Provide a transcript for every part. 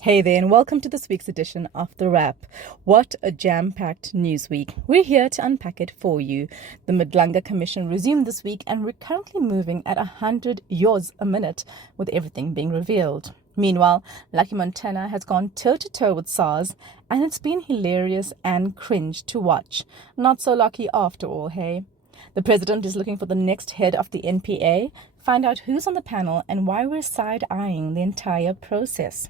Hey there, and welcome to this week's edition of The Wrap. What a jam-packed news week. We're here to unpack it for you. The Madlanga Commission resumed this week, and we're currently moving at 100 yohs a minute, with everything being revealed. Meanwhile, Lucky Montana has gone toe-to-toe with SARS, and it's been hilarious and cringe to watch. Not so lucky after all, hey? The president is looking for the next head of the NPA, find out who's on the panel and why we're side-eyeing the entire process.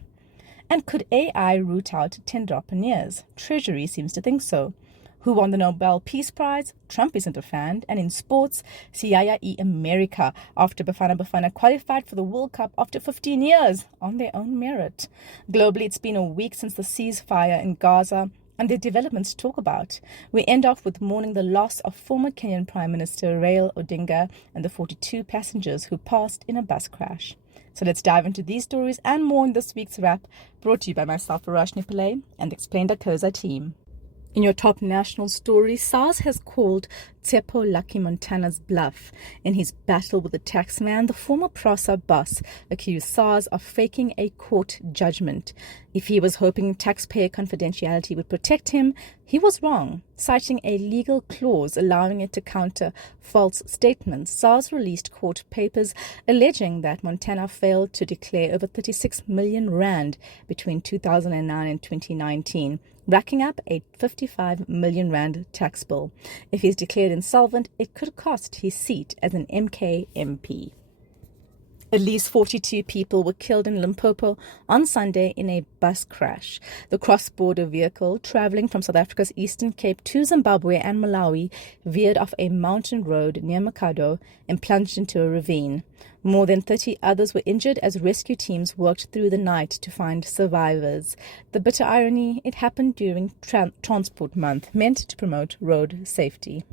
And could AI root out tenderpreneurs? Treasury seems to think so. Who won the Nobel Peace Prize? Trump isn't a fan. And in sports, Siyaya America after Bafana Bafana qualified for the World Cup after 15 years on their own merit. Globally, it's been a week since the ceasefire in Gaza, and the developments to talk about. We end off with mourning the loss of former Kenyan Prime Minister Raila Odinga and the 42 passengers who passed in a bus crash. So let's dive into these stories and more in this week's wrap, brought to you by myself, Roshni Pillay, and the Explained Koza team. In your top national story, SARS has called Lucky Montana's bluff. In his battle with the taxman, the former PROSA boss accused SARS of faking a court judgment. If he was hoping taxpayer confidentiality would protect him, he was wrong. Citing a legal clause allowing it to counter false statements, SARS released court papers alleging that Montana failed to declare over 36 million rand between 2009 and 2019. Racking up a 55 million rand tax bill. If he's declared insolvent, it could cost his seat as an MK MP. At least 42 people were killed in Limpopo on Sunday in a bus crash. The cross-border vehicle traveling from South Africa's Eastern Cape to Zimbabwe and Malawi veered off a mountain road near Makado and plunged into a ravine. More than 30 others were injured as rescue teams worked through the night to find survivors. The bitter irony, it happened during Transport Month, meant to promote road safety.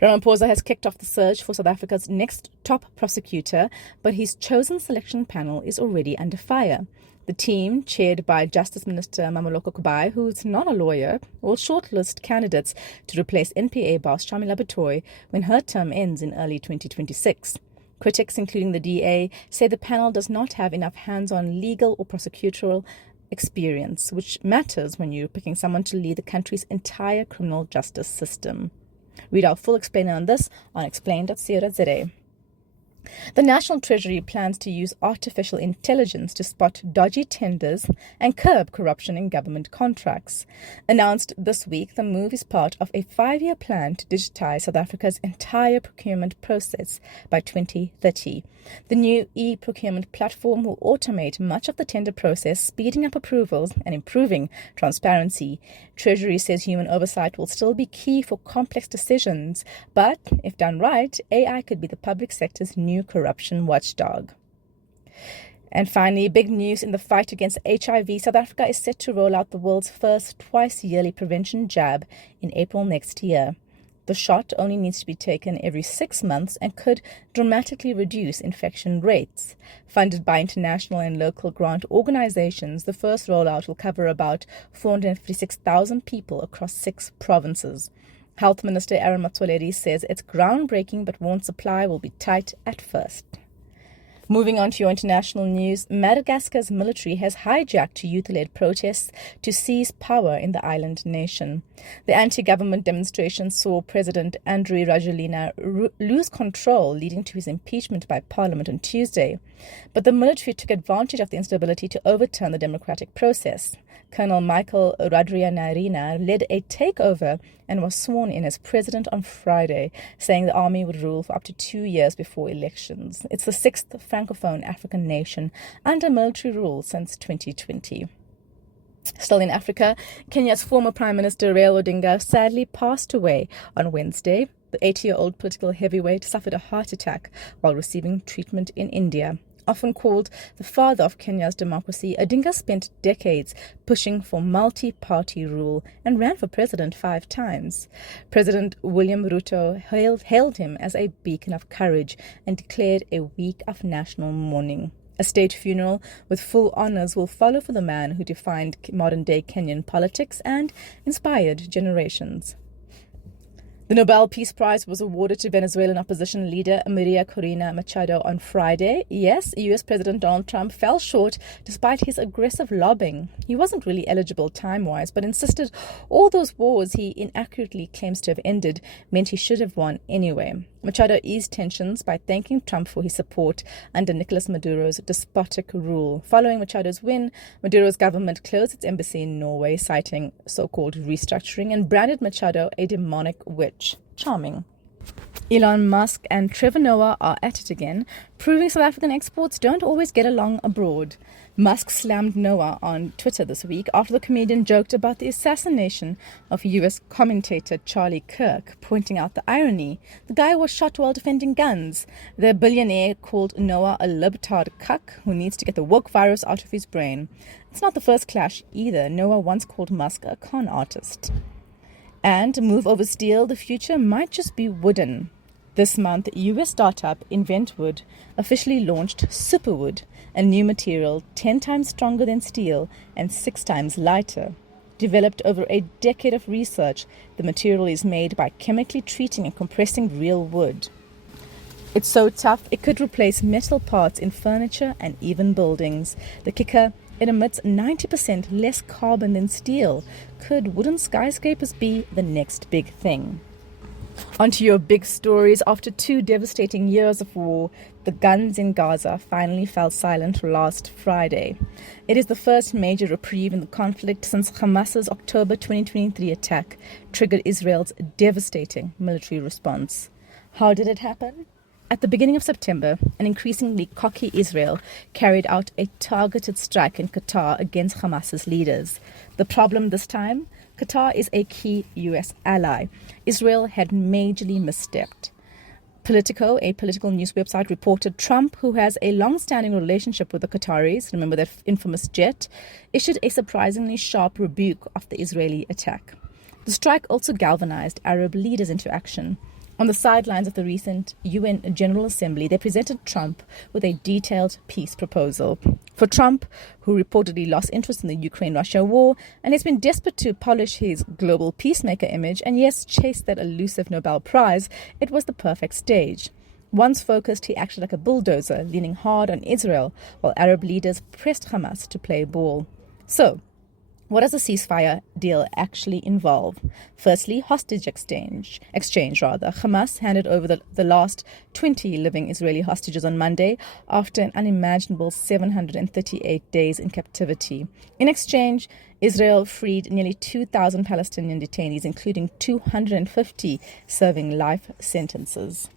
Ramaphosa has kicked off the search for South Africa's next top prosecutor, but his chosen selection panel is already under fire. The team, chaired by Justice Minister Mamoloko Kubai, who's not a lawyer, will shortlist candidates to replace NPA boss Shamila Batoy when her term ends in early 2026. Critics, including the DA, say the panel does not have enough hands-on legal or prosecutorial experience, which matters when you're picking someone to lead the country's entire criminal justice system. Read our full explainer on this on explain.co.za. The National Treasury plans to use artificial intelligence to spot dodgy tenders and curb corruption in government contracts. Announced this week, the move is part of a 5-year plan to digitize South Africa's entire procurement process by 2030. The new e-procurement platform will automate much of the tender process, speeding up approvals and improving transparency. Treasury says human oversight will still be key for complex decisions, but if done right, AI could be the public sector's new corruption watchdog. And finally, big news in the fight against HIV. South Africa is set to roll out the world's first twice-yearly prevention jab in April next year. The shot only needs to be taken every 6 months and could dramatically reduce infection rates. Funded by international and local grant organizations, the first rollout will cover about 456,000 people across 6 provinces. Health Minister Aaron Motsoaledi says it's groundbreaking but warns supply will be tight at first. Moving on to your international news, Madagascar's military has hijacked youth-led protests to seize power in the island nation. The anti-government demonstrations saw President Andry Rajoelina lose control, leading to his impeachment by Parliament on Tuesday. But the military took advantage of the instability to overturn the democratic process. Colonel Michael Radrianarina led a takeover and was sworn in as president on Friday, saying the army would rule for up to 2 years before elections. It's the 6th Francophone African nation under military rule since 2020. Still in Africa, Kenya's former Prime Minister Raila Odinga sadly passed away on Wednesday. The 80-year-old political heavyweight suffered a heart attack while receiving treatment in India. Often called the father of Kenya's democracy, Odinga spent decades pushing for multi-party rule and ran for president 5 times. President William Ruto hailed him as a beacon of courage and declared a week of national mourning. A state funeral with full honors will follow for the man who defined modern-day Kenyan politics and inspired generations. The Nobel Peace Prize was awarded to Venezuelan opposition leader Maria Corina Machado on Friday. Yes, US President Donald Trump fell short despite his aggressive lobbying. He wasn't really eligible time-wise, but insisted all those wars he inaccurately claims to have ended meant he should have won anyway. Machado eased tensions by thanking Trump for his support under Nicolas Maduro's despotic rule. Following Machado's win, Maduro's government closed its embassy in Norway, citing so-called restructuring, and branded Machado a demonic witch. Charming. Elon Musk and Trevor Noah are at it again, proving South African exports don't always get along abroad. Musk slammed Noah on Twitter this week after the comedian joked about the assassination of US commentator Charlie Kirk, pointing out the irony. The guy was shot while defending guns. The billionaire called Noah a libtard cuck who needs to get the woke virus out of his brain. It's not the first clash either. Noah once called Musk a con artist. And move over steel, the future might just be wooden. This month, US startup Inventwood officially launched Superwood, a new material 10 times stronger than steel and 6 times lighter. Developed over a decade of research, the material is made by chemically treating and compressing real wood. It's so tough, it could replace metal parts in furniture and even buildings. The kicker: it emits 90% less carbon than steel. Could wooden skyscrapers be the next big thing? Onto your big stories. After 2 devastating years of war, the guns in Gaza finally fell silent last Friday. It is the first major reprieve in the conflict since Hamas's October 2023 attack triggered Israel's devastating military response. How did it happen? At the beginning of September, an increasingly cocky Israel carried out a targeted strike in Qatar against Hamas's leaders. The problem this time? Qatar is a key US ally. Israel had majorly misstepped. Politico, a political news website, reported Trump, who has a long-standing relationship with the Qataris, remember that infamous jet, issued a surprisingly sharp rebuke of the Israeli attack. The strike also galvanized Arab leaders into action. On the sidelines of the recent UN General Assembly, they presented Trump with a detailed peace proposal. For Trump, who reportedly lost interest in the Ukraine-Russia war and has been desperate to polish his global peacemaker image and, yes, chase that elusive Nobel Prize, it was the perfect stage. Once focused, he acted like a bulldozer, leaning hard on Israel, while Arab leaders pressed Hamas to play ball. So, what does a ceasefire deal actually involve? Firstly, hostage exchange. Hamas handed over the last 20 living Israeli hostages on Monday after an unimaginable 738 days in captivity. In exchange, Israel freed nearly 2,000 Palestinian detainees, including 250 serving life sentences.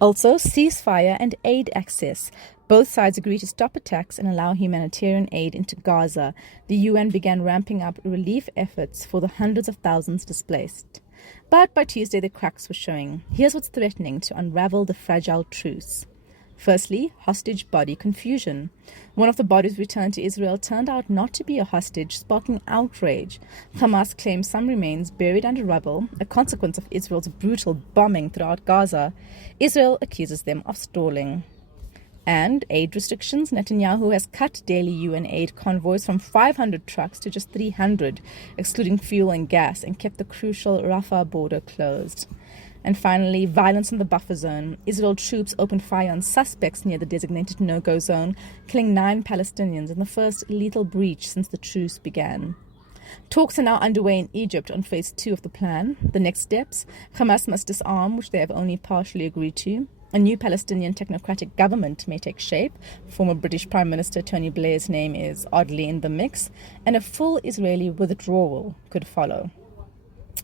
Also, ceasefire and aid access. Both sides agreed to stop attacks and allow humanitarian aid into Gaza. The UN began ramping up relief efforts for the hundreds of thousands displaced. But by Tuesday, the cracks were showing. Here's what's threatening to unravel the fragile truce. Firstly, hostage body confusion. One of the bodies returned to Israel turned out not to be a hostage, sparking outrage. Hamas claims some remains buried under rubble, a consequence of Israel's brutal bombing throughout Gaza. Israel accuses them of stalling. And aid restrictions. Netanyahu has cut daily UN aid convoys from 500 trucks to just 300, excluding fuel and gas, and kept the crucial Rafah border closed. And finally, violence in the buffer zone. Israel troops opened fire on suspects near the designated no-go zone, killing 9 Palestinians in the first lethal breach since the truce began. Talks are now underway in Egypt on phase 2 of the plan. The next steps: Hamas must disarm, which they have only partially agreed to. A new Palestinian technocratic government may take shape. Former British Prime Minister Tony Blair's name is oddly in the mix. And a full Israeli withdrawal could follow.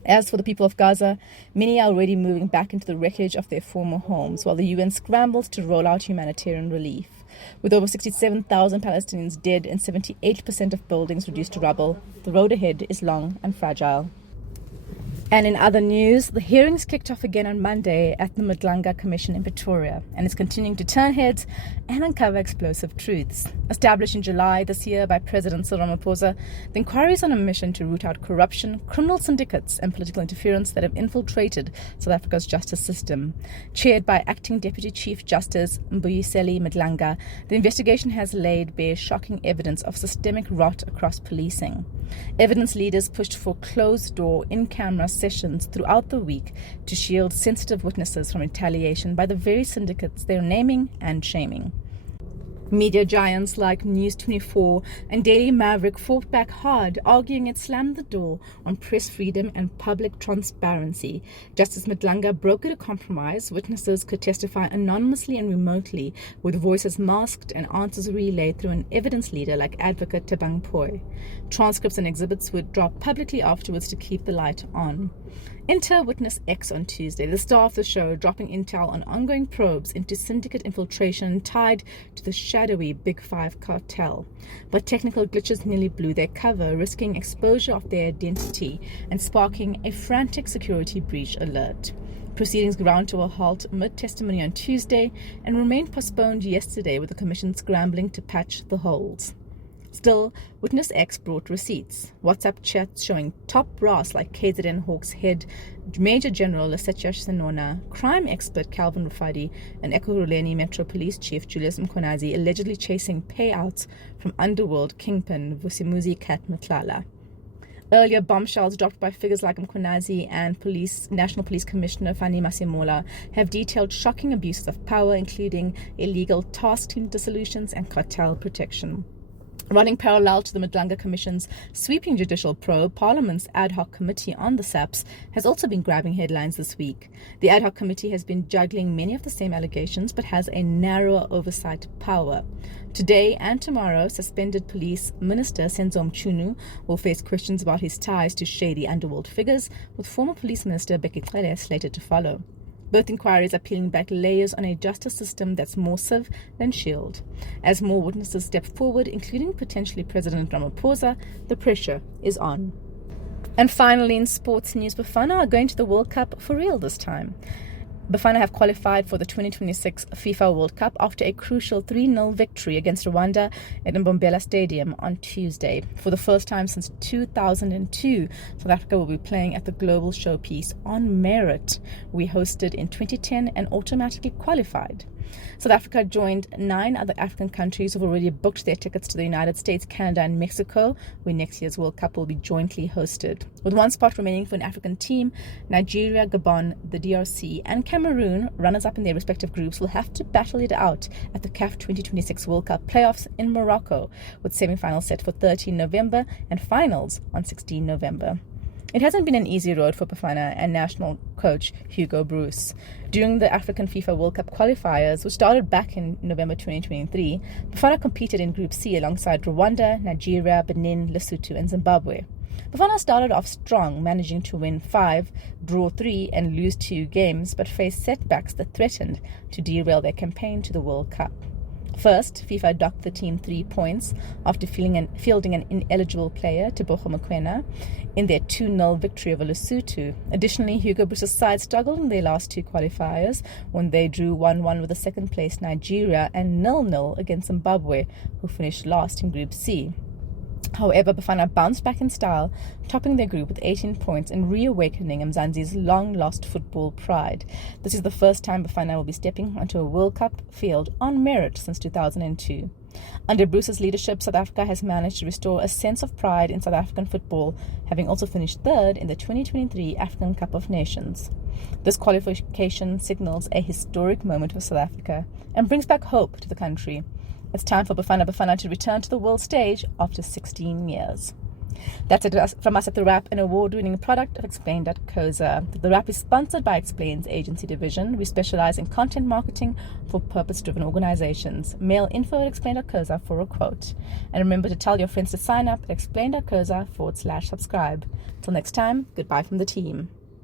As for the people of Gaza, many are already moving back into the wreckage of their former homes, while the UN scrambles to roll out humanitarian relief. With over 67,000 Palestinians dead and 78% of buildings reduced to rubble, the road ahead is long and fragile. And in other news, the hearings kicked off again on Monday at the Madlanga Commission in Pretoria and is continuing to turn heads and uncover explosive truths. Established in July this year by President Cyril Ramaphosa, the inquiry is on a mission to root out corruption, criminal syndicates and political interference that have infiltrated South Africa's justice system. Chaired by Acting Deputy Chief Justice Mbuyiseli Madlanga, the investigation has laid bare shocking evidence of systemic rot across policing. Evidence leaders pushed for closed-door, in-camera sessions throughout the week to shield sensitive witnesses from retaliation by the very syndicates they're naming and shaming. Media giants like News 24 and Daily Maverick fought back hard, arguing it slammed the door on press freedom and public transparency. Justice Madlanga brokered a compromise. Witnesses could testify anonymously and remotely, with voices masked and answers relayed through an evidence leader like Advocate Tabang Poi. Transcripts and exhibits would drop publicly afterwards to keep the light on. Enter Witness X on Tuesday, the star of the show, dropping intel on ongoing probes into syndicate infiltration tied to the shadowy Big Five cartel. But technical glitches nearly blew their cover, risking exposure of their identity and sparking a frantic security breach alert. Proceedings ground to a halt mid-testimony on Tuesday and remained postponed yesterday, with the commission scrambling to patch the holes. Still, Witness X brought receipts. WhatsApp chats showing top brass like KZN Hawks head Major General Lesetja Senona, crime expert Calvin Rufadi, and Ekurhuleni Metro Police Chief Julius Mkhwanazi allegedly chasing payouts from underworld kingpin Vusimuzi Kat Mtlala. Earlier, bombshells dropped by figures like Mkhwanazi and National Police Commissioner Fani Masimola have detailed shocking abuses of power, including illegal task team dissolutions and cartel protection. Running parallel to the Madlanga Commission's sweeping judicial probe, Parliament's ad hoc committee on the SAPS has also been grabbing headlines this week. The ad hoc committee has been juggling many of the same allegations but has a narrower oversight power. Today and tomorrow, suspended Police Minister Senzo Mchunu will face questions about his ties to shady underworld figures, with former Police Minister Becky Cele slated to follow. Both inquiries are peeling back layers on a justice system that's more sieve than shield. As more witnesses step forward, including potentially President Ramaphosa, the pressure is on. And finally, in sports news, Bafana are going to the World Cup for real this time. Bafana have qualified for the 2026 FIFA World Cup after a crucial 3-0 victory against Rwanda at Mbombela Stadium on Tuesday. For the first time since 2002, South Africa will be playing at the global showpiece on merit. We hosted in 2010 and automatically qualified. South Africa joined 9 other African countries who have already booked their tickets to the United States, Canada and Mexico, where next year's World Cup will be jointly hosted. With one spot remaining for an African team, Nigeria, Gabon, the DRC and Cameroon, runners-up in their respective groups, will have to battle it out at the CAF 2026 World Cup playoffs in Morocco, with semi-finals set for 13 November and finals on 16 November. It hasn't been an easy road for Bafana and national coach Hugo Bruce. During the African FIFA World Cup qualifiers, which started back in November 2023, Bafana competed in Group C alongside Rwanda, Nigeria, Benin, Lesotho and Zimbabwe. Bafana started off strong, managing to win 5, draw 3 and lose 2 games, but faced setbacks that threatened to derail their campaign to the World Cup. First, FIFA docked the team 3 points after fielding an ineligible player, Tebogo Mokoena, in their 2-0 victory over Lesotho. Additionally, Hugo Bruce's side struggled in their last 2 qualifiers when they drew 1-1 with the second-place Nigeria and 0-0 against Zimbabwe, who finished last in Group C. However, Bafana bounced back in style, topping their group with 18 points and reawakening Mzansi's long-lost football pride. This is the first time Bafana will be stepping onto a World Cup field on merit since 2002. Under Bruce's leadership, South Africa has managed to restore a sense of pride in South African football, having also finished 3rd in the 2023 African Cup of Nations. This qualification signals a historic moment for South Africa and brings back hope to the country. It's time for Bafana Bafana to return to the world stage after 16 years. That's it from us at The Wrap, an award-winning product of Explain.coza. The Wrap is sponsored by Explain's agency division. We specialize in content marketing for purpose-driven organizations. Mail info@explain.coza for a quote. And remember to tell your friends to sign up at explain.coza/subscribe. Till next time, goodbye from the team.